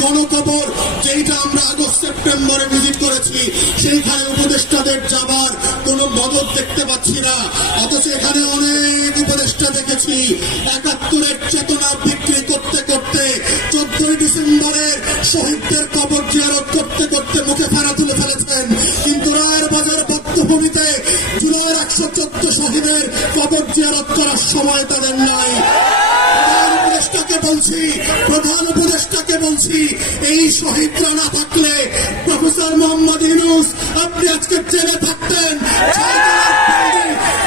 গণকবর যেটা আমরা আগস্ট সেপ্টেম্বরে ভিজিট করেছি, সেইখানে উপদেষ্টাদের যাবার কোনো মদত দেখতে পাচ্ছি না। অথচ এখানে অনেক উপদেষ্টা দেখেছি ৭১-এর চেতনা বিক্রি করতে করতে 14ই ডিসেম্বরের শহীদদের কবর জিয়ারত করতে করতে মুখে ফেরা তুলে ফেলেছেন। কিন্তু রায়ের বাজার বধ্যভূমিতে জুলাইয়ের ১১৪ শহীদের কবর জিয়ারত করার সময় তাদের নাই। প্রধান উপদেষ্টাকে বলছি, এই শহীদরা না থাকলে প্রফেসর মোহাম্মদ ইউনূস আপনি আজকে জেলে থাকতেন।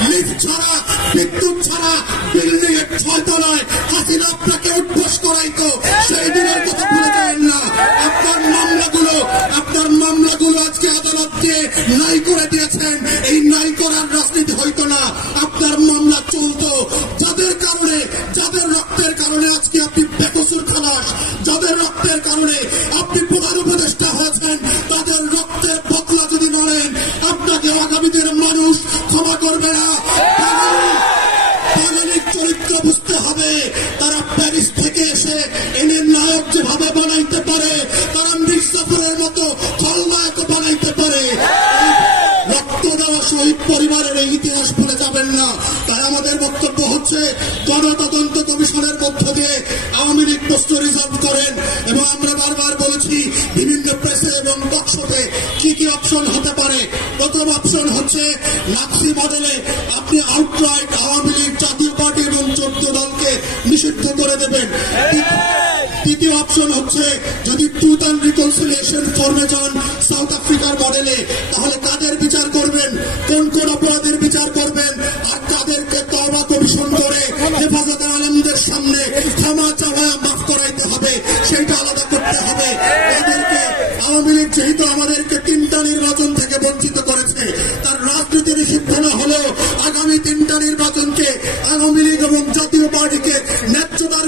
লিফট ছাড়া, বিদ্যুৎ ছাড়া বিল্ডিং এর ৬ তলায় হাসিনা আপনাকে উঠবোস করাইতো, সেই দিনের কথা ভুলে যাবেন না। আপনার মামলাগুলো আজকে আদালত দিয়ে নাই করে দিয়েছেন। এই নাই করার রাজনীতি হইতো না, আপনার মামলা চলতো। যাদের কারণে, যাদের রক্তের কারণে আজকে আপনি বেকসুর খালাস, যাদের রক্তের কারণে আপনি প্রধান উপদেষ্টা হয়েছেন, তাদের রক্তের বদলা যদি না নেন, আপনাকে আগামী দিনের মানুষ ক্ষমা করবে না। বাঙালির চরিত্র বুঝতে হবে। তারা প্যারিস থেকে এসে এনে নায়ক যেভাবে বানাইতে পারে, তারা মির্জাফরের মতো খলনায়ক বানাইতে পারে। রক্ত দেওয়া শহীদ পরিবারের এই ইতিহাস ভুলে যাবেন না। তাই আমাদের বক্তব্য হচ্ছে, গণতদন্ত কমিশনের মধ্য দিয়ে আওয়ামী লীগ প্রশ্ন রিজার্ভ করেন। এবং আমরা বারবার বলেছি বিভিন্ন প্রেসে এবং টকশোতে কি কি অপশন হতে পারে। প্রথম অপশন হচ্ছে নাৎসি মডেলে আপনি আউটরাইট আওয়ামী লীগ, জাতীয় পার্টি এবং 14 দলকে নিষিদ্ধ করে দেবেন। দ্বিতীয় অপশন হচ্ছে যদি ট্রুথ অ্যান্ড রিকনসিলিয়েশন ফর্মে যান সাউথ আফ্রিকার মডেলে, তাহলে কাদের বিচার করবেন, কোন কোন অপরাধের বিচার করবেন, আর কাদেরকে তওবা কমিশন করে হেফাজতে আলমদের সামনে ক্ষমা চাওয়া মাফ করাইতে হবে, সেইটা আলাদা করতে হবে। এদেরকে আওয়ামী লীগ যেহেতু আমাদেরকে 3টা নির্বাচন থেকে বঞ্চিত করেছে, তার রাজনীতি নিষিদ্ধ না হলেও আগামী 3টা নির্বাচনকে আওয়ামী লীগ এবং জাতীয় পার্টিকে ন্যায্যতার